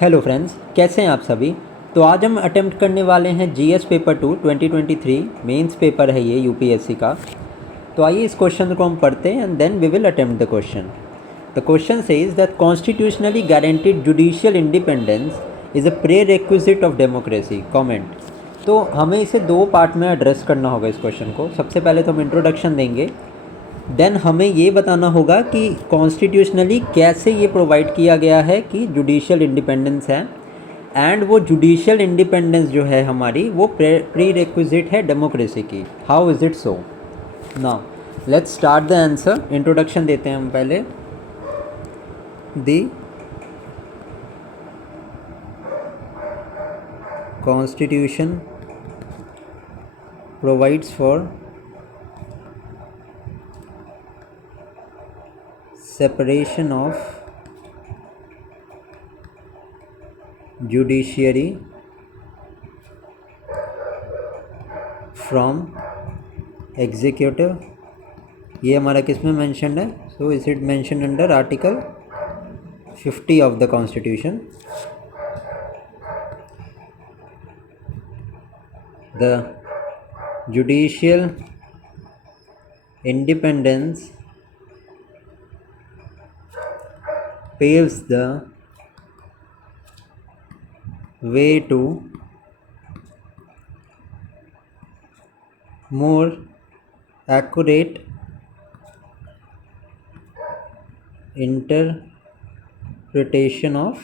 Hello friends, कैसे हैं आप सभी। तो आज हम अटेम्प्ट करने वाले हैं जीएस पेपर 2 2023 मेंस पेपर है ये यूपीएससी का। तो आइए इस क्वेश्चन को हम पढ़ते हैं and then we will attempt the question. The question says that constitutionally guaranteed judicial independence is a prerequisite of democracy. Comment. तो हमें इसे दो पार्ट में एड्रेस करना होगा इस क्वेश्चन को। सबसे पहले तो हम इंट्रोडक्शन देंगे, देन हमें ये बताना होगा कि कॉन्स्टिट्यूशनली कैसे ये प्रोवाइड किया गया है कि जुडिशियल इंडिपेंडेंस है, एंड वो जुडिशियल इंडिपेंडेंस जो है हमारी वो प्री रिक्विजिट है डेमोक्रेसी की। How is it so. Now let's start the answer. Introduction देते हैं हम पहले। The constitution provides for separation of judiciary from executive। ये हमारा किस में मैंशनड है? So is it mentioned under article 50 of the constitution. The judicial independence paves the way to more accurate interpretation of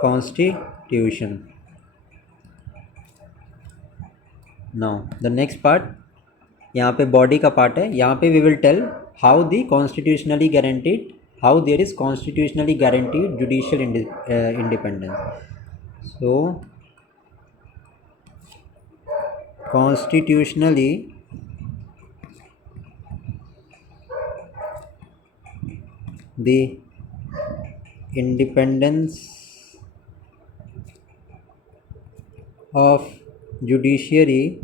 constitution। now the next part, यहाँ पे बॉडी का पार्ट है। यहाँ पे we will tell how the constitutionally guaranteed, how there is constitutionally guaranteed judicial independence. So constitutionally the independence of judiciary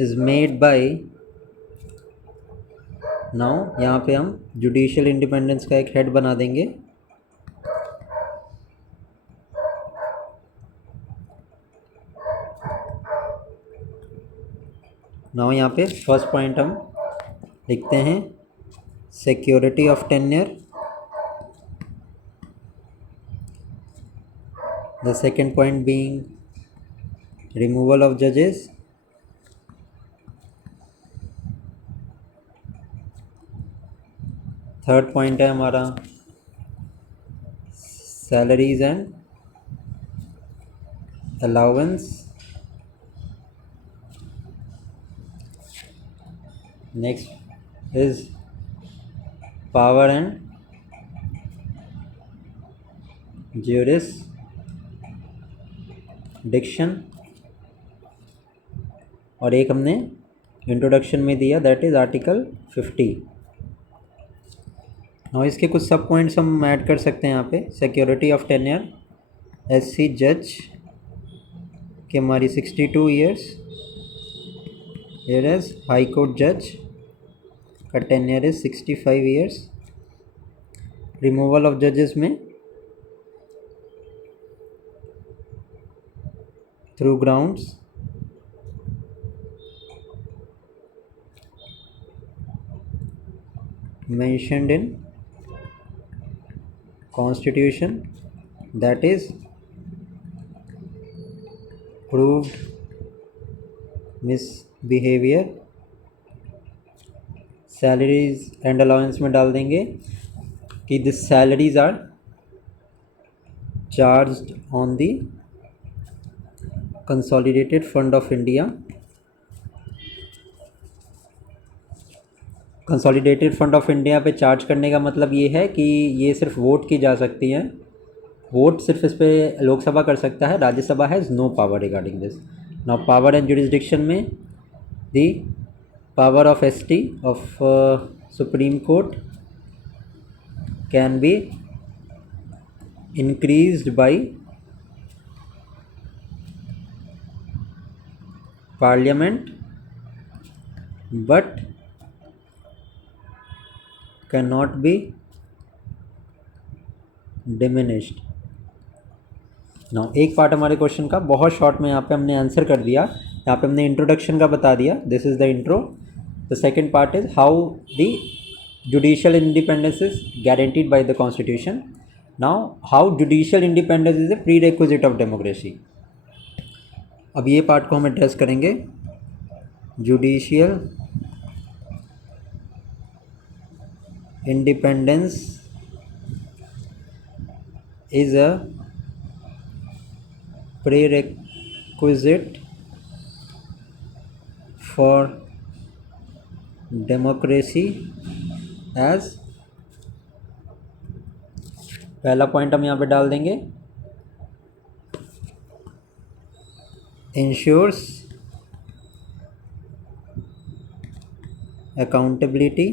is made by. Now यहाँ पे हम judicial independence का एक हेड बना देंगे। नाउ यहाँ पे फर्स्ट पॉइंट हम लिखते हैं security of tenure. The second point being removal of जजेस। थर्ड पॉइंट है हमारा salaries and allowance. Next is power and jurisdiction. और एक हमने इंट्रोडक्शन में दिया, दैट इज आर्टिकल 50। और इसके कुछ सब पॉइंट्स हम ऐड कर सकते हैं यहाँ पे। सिक्योरिटी ऑफ टेन्योर, एससी जज की हमारी 62 ईयर्स, एज हाई कोर्ट जज का tenure is 65 years. Removal of जजेस में through grounds mentioned in constitution, that is proved misbehavior। Salaries and allowance में डाल देंगे कि this salaries are charged on the consolidated fund of India. Consolidated fund of India पे charge करने का मतलब ये है कि ये सिर्फ वोट की जा सकती हैं। वोट सिर्फ इस पर लोकसभा कर सकता है, Rajya Sabha has no power regarding this. Now power and jurisdiction में the power of ST of Supreme Court can be increased by parliament, but can not be diminished. Now एक पार्ट हमारे क्वेश्चन का बहुत शॉर्ट में यहाँ पे हमने आंसर कर दिया। यहाँ पे हमने इंट्रोडक्शन का बता दिया, this is the intro. The second part is how the judicial independence is guaranteed by the constitution. Now how judicial independence is a pre requisite of democracy. अब ये पार्ट को हम एड्रेस करेंगे। Judicial independence is a prerequisite for democracy as, पहला पॉइंट हम यहाँ पे डाल देंगे, ensures accountability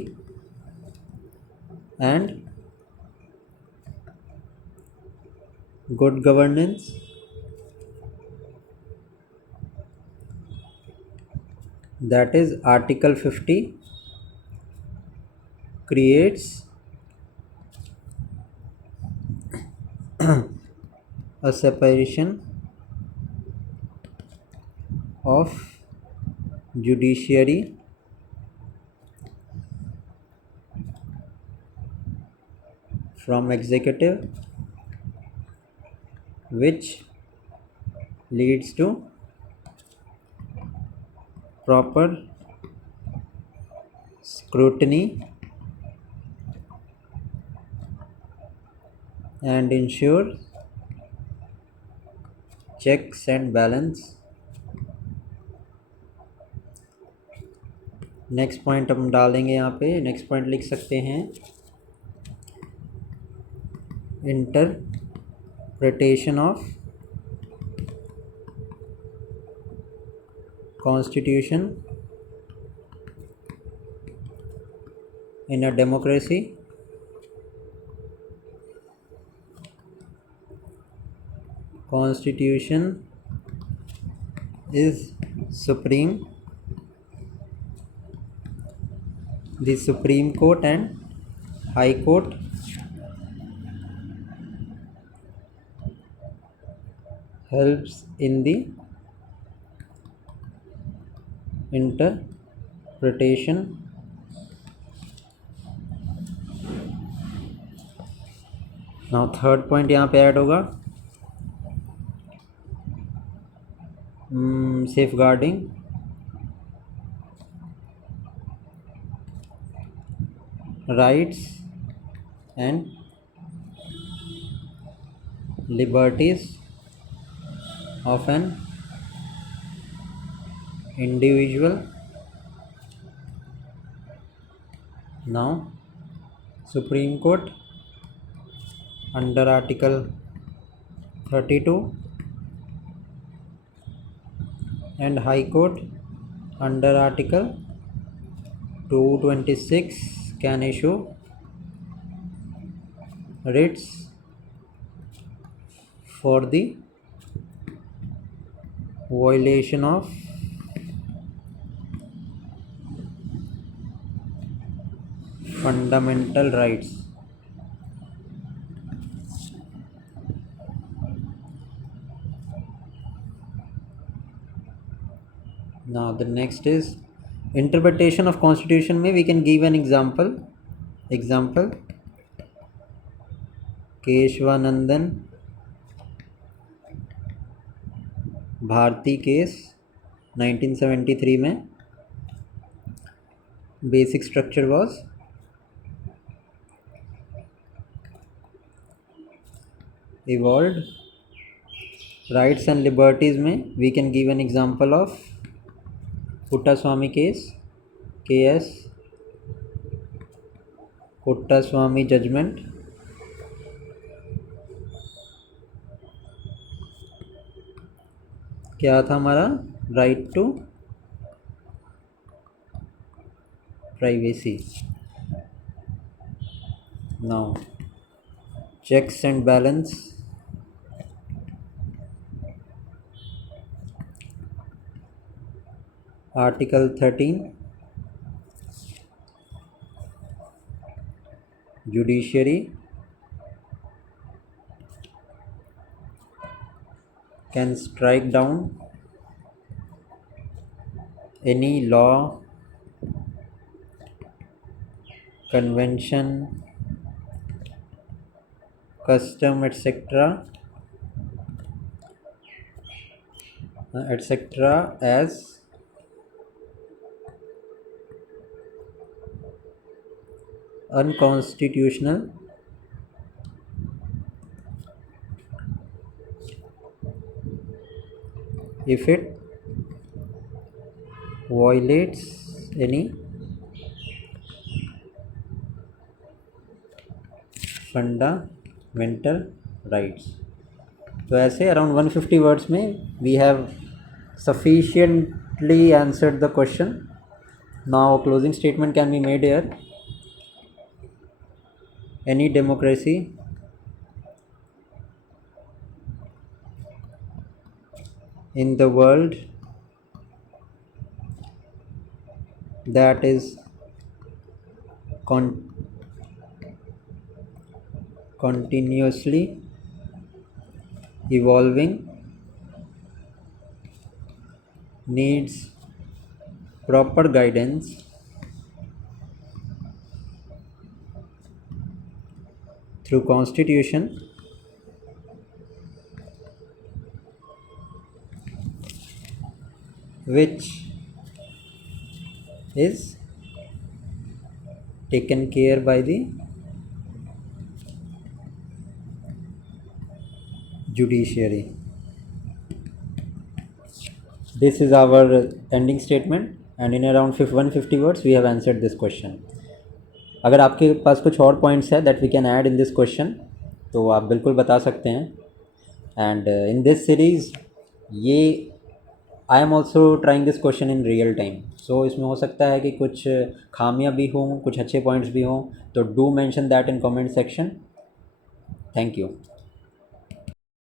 and good governance, that is Article 50 creates a separation of judiciary from executive, which leads to proper scrutiny and ensure checks and balance। Next point हम डालेंगे यहाँ पे, नेक्स्ट पॉइंट लिख सकते हैं interpretation of constitution in a democracy constitution is supreme, the Supreme Court and High Court helps in the interpretation now third point यहाँ पे ऐड होगा safeguarding rights and liberties of an individual। now Supreme Court under Article 32 and High Court under Article 226 can issue writs for the violation of fundamental rights। now the next is interpretation of constitution में we can give an example Kesavananda Bharati case 1973 में basic structure was evolved। Rights and liberties में we can give an example of Puttaswamy case, KS Puttaswamy judgement. क्या था हमारा? Right to privacy. Now checks and balance, article 13 judiciary can strike down any law, convention, custom, etc. as unconstitutional if it violates any fundamental rights. तो ऐसे around 150 words में we have sufficiently answered the question. Now a closing statement can be made here. Any democracy in the world that is continuously evolving needs proper guidance through constitution which is taken care by the judiciary. This is our ending statement and in around 150 words we have answered this question. अगर आपके पास कुछ और points है that we can add in this question तो आप बिल्कुल बता सकते हैं. एंड इन दिस सीरीज़ ये I am also trying this question in real time, so इसमें हो सकता है कि कुछ खामियां भी हों, कुछ अच्छे पॉइंट्स भी हों, तो do mention that in comment section. Thank you.